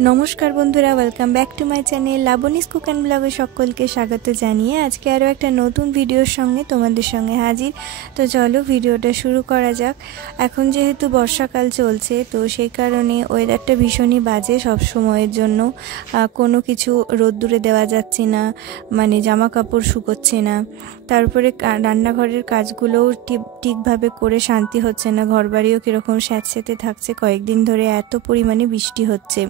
नमस्कार बंधुरा welcome back to my channel Labani's cook and blog सकलके स्वागत जानिए आज के आरो एक नतून भिडियोर संगे तोमादेर संगे हाजिर। तो चलो भिडियोटा शुरू करा जाक। एखन जेहेतु बर्षाकाल चलछे तो सेई कारणे ओয়েদারটা भीषणই बाजे सब समयेर जोन्नो कोनो किछु रोद्दुरे देওয়া যাচ্ছে না, মানে জামা কাপড় শুকোচ্ছে না, তারপরে রান্নাঘরের কাজগুলোও ঠিকভাবে করে শান্তি হচ্ছে না, ঘরবাড়িও কিরকম স্যাঁতসেঁতে থাকছে, কয়েকদিন ধরে এত পরিমাণে বৃষ্টি হচ্ছে।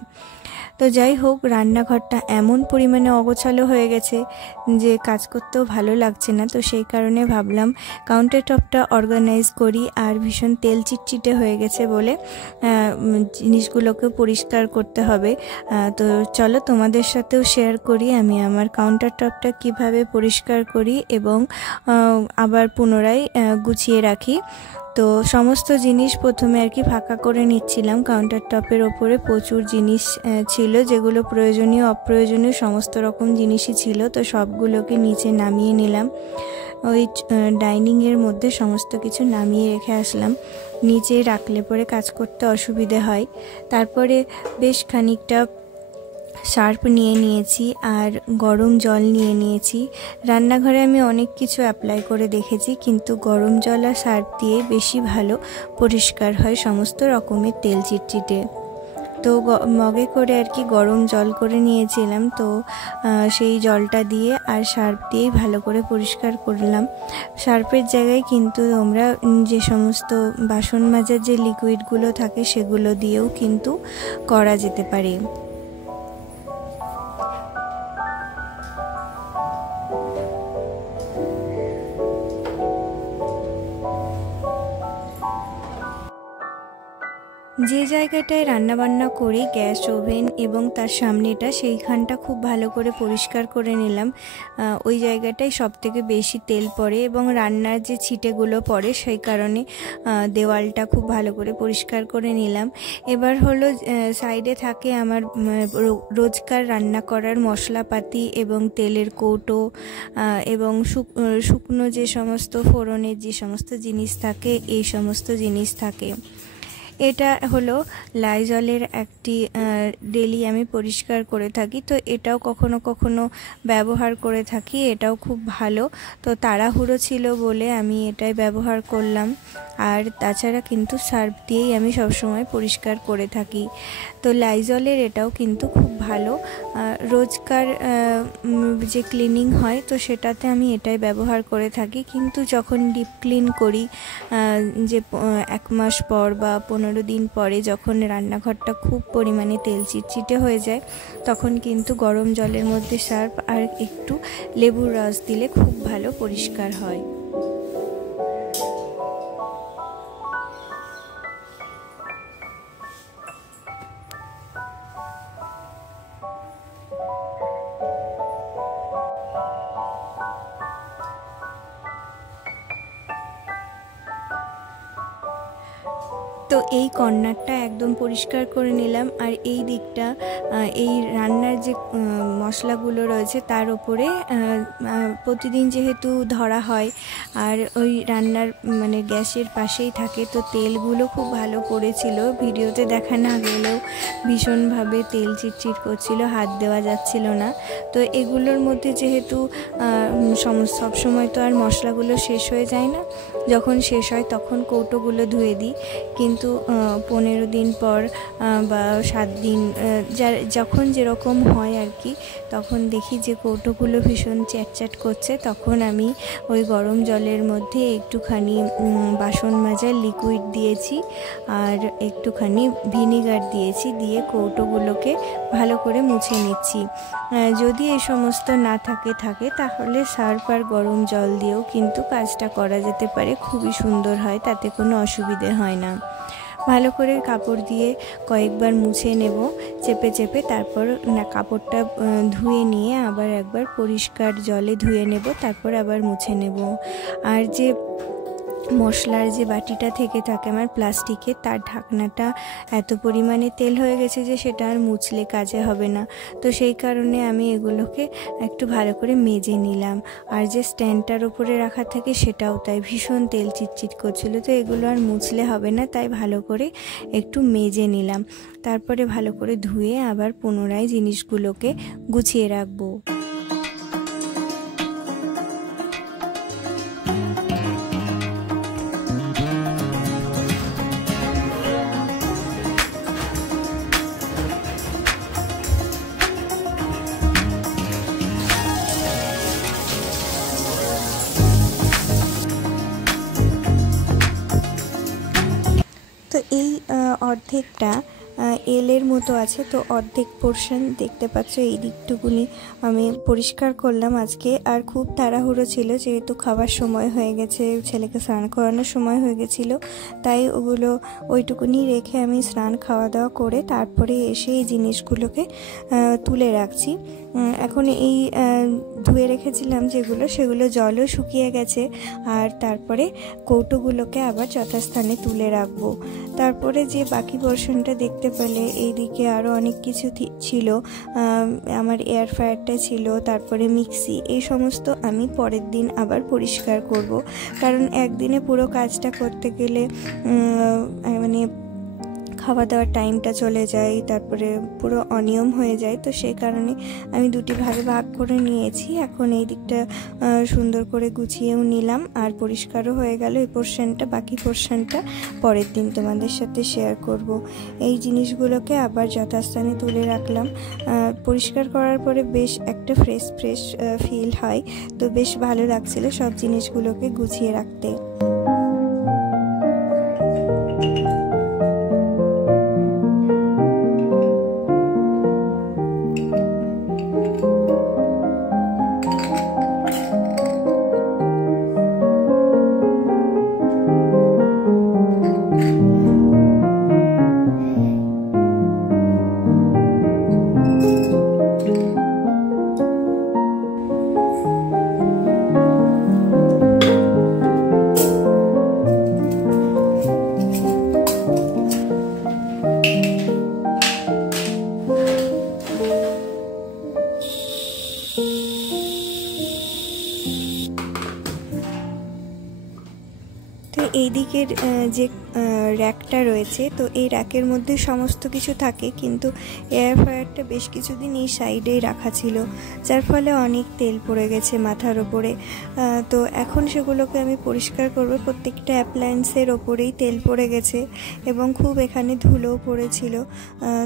তো যাই হোক, রান্নাঘরটা এমন পরিমাণে অগোছালো হয়ে গেছে যে কাজ করতেও ভালো লাগছে না। তো সেই কারণে ভাবলাম কাউন্টার টপটা অর্গানাইজ করি, আর ভীষণ তেল চিটচিটে হয়ে গেছে বলে জিনিসগুলোকে পরিষ্কার করতে হবে। তো চলো তোমাদের সাথেও শেয়ার করি আমি আমার কাউন্টার টপটা কীভাবে পরিষ্কার করি এবং আবার পুনরায় গুছিয়ে রাখি। তো সমস্ত জিনিস প্রথমে আর কি ফাঁকা করে নিচ্ছিলাম। কাউন্টার টপের ওপরে প্রচুর জিনিস ছিল, যেগুলো প্রয়োজনীয় অপ্রয়োজনীয় সমস্ত রকম জিনিসই ছিল। তো সবগুলোকে নিচে নামিয়ে নিলাম, ওই ডাইনিংয়ের মধ্যে সমস্ত কিছু নামিয়ে রেখে আসলাম। নিচে রাখলে পরে কাজ করতে অসুবিধে হয়। তারপরে বেশ খানিকটা সার্ফ নিয়ে নিয়েছি আর গরম জল নিয়ে নিয়েছি। রান্নাঘরে আমি অনেক কিছু অ্যাপ্লাই করে দেখেছি, কিন্তু গরম জল আর সার্ফ দিয়ে বেশি ভালো পরিষ্কার হয় সমস্ত রকমের তেল চিটচিটে। তো মগে করে আর কি গরম জল করে নিয়েছিলাম, তো সেই জলটা দিয়ে আর সার্ফ দিয়েই ভালো করে পরিষ্কার করলাম। সার্ফের জায়গায় কিন্তু তোমরা যে সমস্ত বাসন মাজার যে লিকুইডগুলো থাকে সেগুলো দিয়েও কিন্তু করা যেতে পারে। যে জায়গাটায় রান্নাবান্না করি গ্যাস ওভেন এবং তার সামনেটা, সেইখানটা খুব ভালো করে পরিষ্কার করে নিলাম। ওই জায়গাটায় সবথেকে বেশি তেল পড়ে এবং রান্নার যে ছিটেগুলো পড়ে সেই কারণে দেওয়ালটা খুব ভালো করে পরিষ্কার করে নিলাম। এবার হলো সাইডে থাকে আমার রোজকার রান্না করার মশলাপাতি এবং তেলের কৌটো এবং শুকনো যে সমস্ত ফোড়নের যে সমস্ত জিনিস থাকে, এই সমস্ত জিনিস থাকে। এটা হলো লাইজলের একটি ডেলি আমি পরিষ্কার করে থাকি, তো এটাও কখনো কখনো ব্যবহার করে থাকি, এটাও খুব ভালো। তো তাড়াহুড়ো ছিল বলে আমি এটাই ব্যবহার করলাম। আর তাছাড়া কিন্তু সার্ফ দিয়েই আমি সবসময় পরিষ্কার করে থাকি। তো লাইজলের এটাও কিন্তু খুব ভালো, রোজকার যে ক্লিনিং হয় তো সেটাতে আমি এটাই ব্যবহার করে থাকি। কিন্তু যখন ডিপ ক্লিন করি, যে 1 মাস পর বা 15 দিন পরে যখন রান্নাঘরটা খুব পরিমাণে তেল চিটচিটে হয়ে যায়, তখন কিন্তু গরম জলের মধ্যে সার্ফ আর একটু লেবুর রস দিলে খুব ভালো পরিষ্কার হয়। তো এই কর্নারটা একদম পরিষ্কার করে নিলাম। আর এই দিকটা এই রান্নার যে মশলাগুলো রয়েছে তার উপরে প্রতিদিন যেহেতু ধরা হয় আর ওই রান্নার মানে গ্যাসের পাশেই থাকে, তো তেলগুলো খুব ভালো পড়েছিল। ভিডিওতে দেখা না গেলেও ভীষণভাবে তেল চিটচিট করছিল, হাত দেওয়া যাচ্ছিল না। তো এগুলোর মধ্যে যেহেতু সব সময় তো আর মশলাগুলো শেষ হয়ে যায় না, যখন শেষ হয় তখন কৌটোগুলো ধুয়ে দিই। কিন্তু 15 দিন পর বা 7 দিন যখন যেরকম হয় আর কি, তখন দেখি যে কৌটোগুলো ভীষণ চ্যাটচ্যাট করছে, তখন আমি ওই গরম জলের মধ্যে একটুখানি বাসন মাজার লিকুইড দিয়েছি আর একটুখানি ভিনিগার দিয়েছি, দিয়ে কৌটোগুলোকে ভালো করে মুছে নিচ্ছি। যদি এই সমস্ত না থাকে তাহলে সার্ফ আর গরম জল দিয়েও কিন্তু কাজটা করা যেতে পারে, খুবই সুন্দর হয়, তাতে কোনো অসুবিধে হয় না। ভালো করে কাপড় দিয়ে কয়েকবার মুছে নেব চেপে চেপে, তারপর কাপড়টা ধুয়ে নিয়ে আবার একবার পরিষ্কার জলে ধুয়ে নেব, তারপর আবার মুছে নেব। আর যে মশলার যে বাটিটা থেকে থাকে আমার প্লাস্টিকের, তার ঢাকনাটা এত পরিমাণে তেল হয়ে গেছে যে সেটা আর মুছলে কাজে হবে না। তো সেই কারণে আমি এগুলোকে একটু ভালো করে মেজে নিলাম। আর যে স্ট্যান্ডটার উপরে রাখা থাকে সেটাও তাই ভীষণ তেল চিটচিট করছিল, তো এগুলো আর মুছলে হবে না, তাই ভালো করে একটু মেজে নিলাম। তারপরে ভালো করে ধুয়ে আবার পুনরায় জিনিসগুলোকে গুছিয়ে রাখবো। তো এই অর্ধেকটা এলের মতো আছে, তো অর্ধেক পোর্শন দেখতে পাচ্ছ এই দিকটুকুনি আমি পরিষ্কার করলাম আজকে। আর খুব তাড়াহুড়ো ছিল যেহেতু খাবার সময় হয়ে গেছে, ছেলেকে স্নান করানোর সময় হয়ে গেছিলো, তাই ওগুলো ওইটুকুনি রেখে আমি স্নান খাওয়া দাওয়া করে তারপরে এসে এই জিনিসগুলোকে তুলে রাখছি। এখন এই ধুয়ে রেখেছিলাম যেগুলো, সেগুলো জলও শুকিয়ে গেছে। আর তারপরে কৌটোগুলোকে আবার যথাস্থানে তুলে রাখবো। তারপরে যে বাকি পোর্শনটা দেখতে পেলে এইদিকে আরও অনেক কিছু ছিল, আমার এয়ার ফ্রায়ারটা ছিল, তারপরে মিক্সি, এই সমস্ত আমি পরের দিন আবার পরিষ্কার করব। কারণ একদিনে পুরো কাজটা করতে গেলে মানে খাওয়া দাওয়ার টাইমটা চলে যায়, তারপরে পুরো অনিয়ম হয়ে যায়। তো সেই কারণে আমি দুটি ভাগে ভাগ করে নিয়েছি। এখন এই দিকটা সুন্দর করে গুছিয়েও নিলাম আর পরিষ্কারও হয়ে গেল এই পোর্শনটা। বাকি পোর্শনটা পরের দিন তোমাদের সাথে শেয়ার করব। এই জিনিসগুলোকে আবার যথাস্থানে তুলে রাখলাম। পরিষ্কার করার পরে বেশ একটা ফ্রেশ ফিল হয়, তো বেশ ভালো লাগছিল সব জিনিসগুলোকে গুছিয়ে রাখতে। তো এই দিকের যে র্যাকটা রয়েছে, তো এই র্যাকের মধ্যে সমস্ত কিছু থাকে, কিন্তু এয়ার ফ্রায়ারটা বেশ কিছুদিন এই সাইডেই রাখা ছিল, যার ফলে অনেক তেল পড়ে গেছে মাথার ওপরে। তো এখন সেগুলোকে আমি পরিষ্কার করব। প্রত্যেকটা অ্যাপ্লায়েন্সের ওপরেই তেল পড়ে গেছে এবং খুব এখানে ধুলোও পড়েছিল।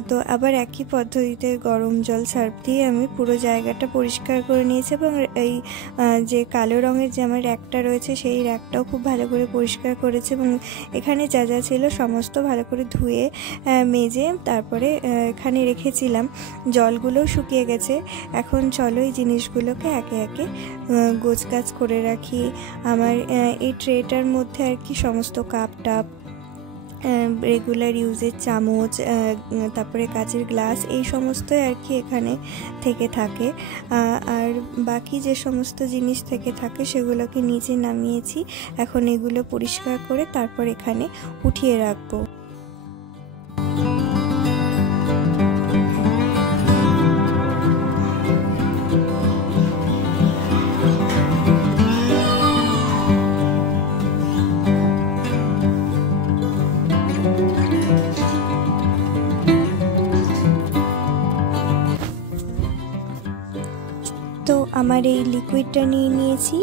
তো আবার একই পদ্ধতিতে গরম জল সার্ফ দিয়ে আমি পুরো জায়গাটা পরিষ্কার করে নিয়েছি এবং এই যে কালো রঙের যে আমার র্যাকটা রয়েছে সেই র্যাকটাও খুব ভালো করে পরিষ্কার করেছে এবং এখানে যা যা ছিল সমস্ত ভালো করে ধুয়ে মেজে তারপরে এখানে রেখেছিলাম। জলগুলোও শুকিয়ে গেছে। এখন চলো এই জিনিসগুলোকে একে একে গোছগাছ করে রাখি। আমার এই ট্রেটার মধ্যে আর কি সমস্ত কাপ টাপ, রেগুলার ইউজের চামচ, তারপরে কাচের গ্লাস, এই সমস্তই আর কি এখানে থেকে থাকে। আর বাকি যে সমস্ত জিনিস থেকে থাকে সেগুলোকে নিচে নামিয়েছি। এখন এগুলো পরিষ্কার করে তারপর এখানে উঠিয়ে রাখবো। তো আমার এই লিকুইডটা নিয়ে নিয়েছি।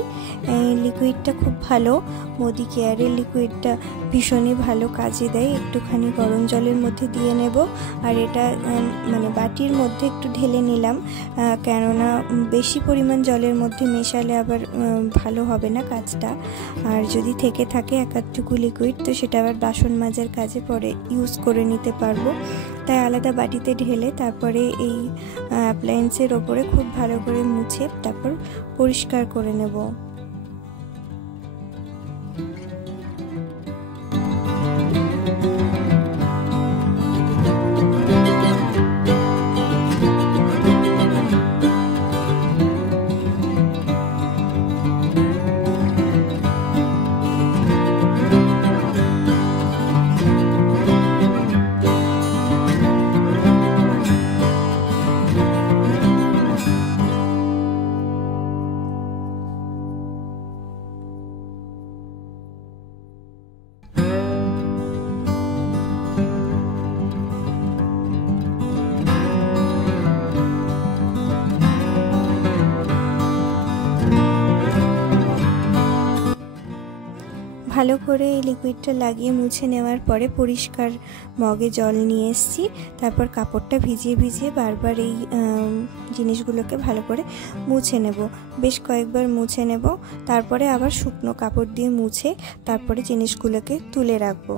এই লিকুইডটা খুব ভালো, মোদি কেয়ারের লিকুইডটা ভীষণই ভালো কাজে দেয়। একটুখানি গরম জলের মধ্যে দিয়ে নেব আর এটা মানে বাটির মধ্যে একটু ঢেলে নিলাম, কেননা বেশি পরিমাণ জলের মধ্যে মেশালে আবার ভালো হবে না কাজটা। আর যদি থেকে থাকে একাধটুকু লিকুইড, তো সেটা আবার বাসন মাজার কাজে পরে ইউজ করে নিতে পারবো। তাই আলাদা বাটিতে ঢেলে তারপরে এই অ্যাপ্লায়েন্সের ওপরে খুব ভালো করে মুছে তারপর পরিষ্কার করে নেব। ভালো করে এই লিকুইডটা লাগিয়ে মুছে নেওয়ার পরে পরিষ্কার মগে জল নিয়ে এসেছি। তারপর কাপড়টা ভিজিয়ে ভিজিয়ে বারবার এই জিনিসগুলোকে ভালো করে মুছে নেব, বেশ কয়েকবার মুছে নেব। তারপরে আবার শুকনো কাপড় দিয়ে মুছে তারপরে জিনিসগুলোকে তুলে রাখবো।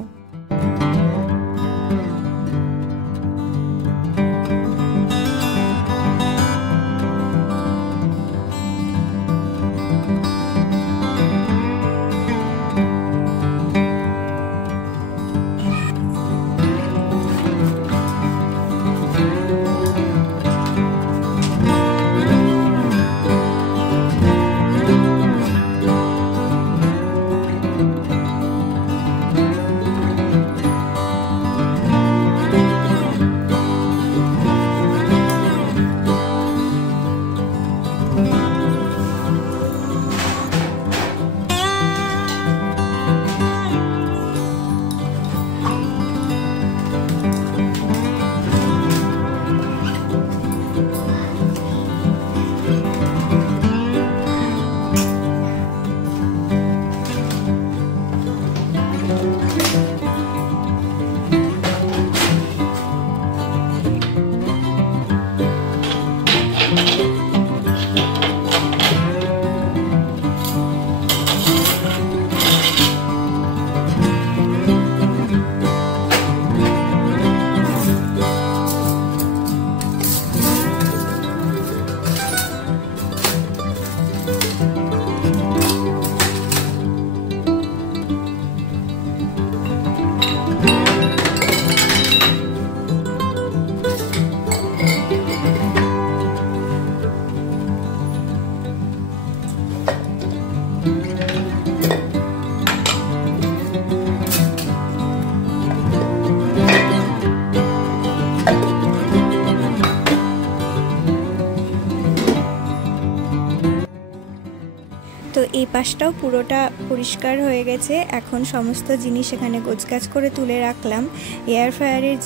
তো এই পাশটাও পুরোটা পরিষ্কার হয়ে গেছে। এখন সমস্ত জিনিস এখানে গোছগাছ করে তুলে রাখলাম। এয়ার ফ্রায়ারের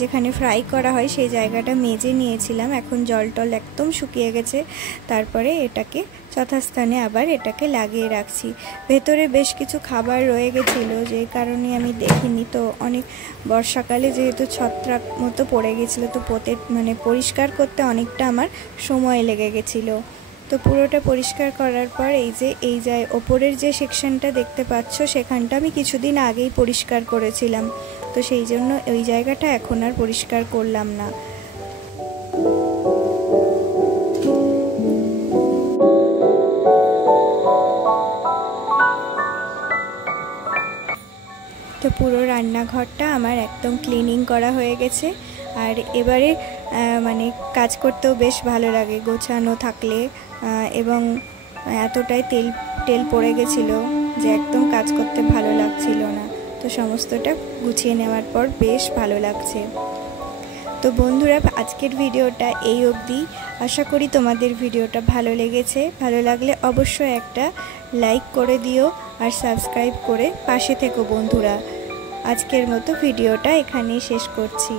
যেখানে ফ্রাই করা হয় সেই জায়গাটা মেজে নিয়েছিলাম, এখন জল টল একদম শুকিয়ে গেছে। তারপরে এটাকে যথাস্থানে আবার এটাকে লাগিয়ে রাখছি। ভেতরে বেশ কিছু খাবার রয়ে গেছিলো, যে কারণে আমি দেখিনি। তো অনেক বর্ষাকালে যেহেতু ছত্রাক মতো পড়ে গেছিলো, তো পরিষ্কার করতে অনেকটা আমার সময় লেগে গেছিলো। তো পুরোটা পরিষ্কার করার পর এই যে ওপরের যে সেকশনটা দেখতে পাচ্ছ, সেখানটা আমি কিছুদিন আগেই পরিষ্কার করেছিলাম। তো সেই জন্য ওই জায়গাটা এখন আর পরিষ্কার করলাম না। তো পুরো রান্নাঘরটা আমার একদম ক্লিনিং করা হয়ে গেছে। আর এবারে কাজ করতেও বেশ ভালো লাগে গোছানো থাকলে, এবং এতটাই তেল পড়ে গেছিলো যে একদম কাজ করতে ভালো লাগছিল না। তো সমস্তটা গুছিয়ে নেওয়ার পর বেশ ভালো লাগছে। তো বন্ধুরা, আজকের ভিডিওটা এই অবধি। আশা করি তোমাদের ভিডিওটা ভালো লেগেছে। ভালো লাগলে অবশ্যই একটা লাইক করে দিও আর সাবস্ক্রাইব করে পাশে থেকো বন্ধুরা। আজকের মতো ভিডিওটা এখানেই শেষ করছি।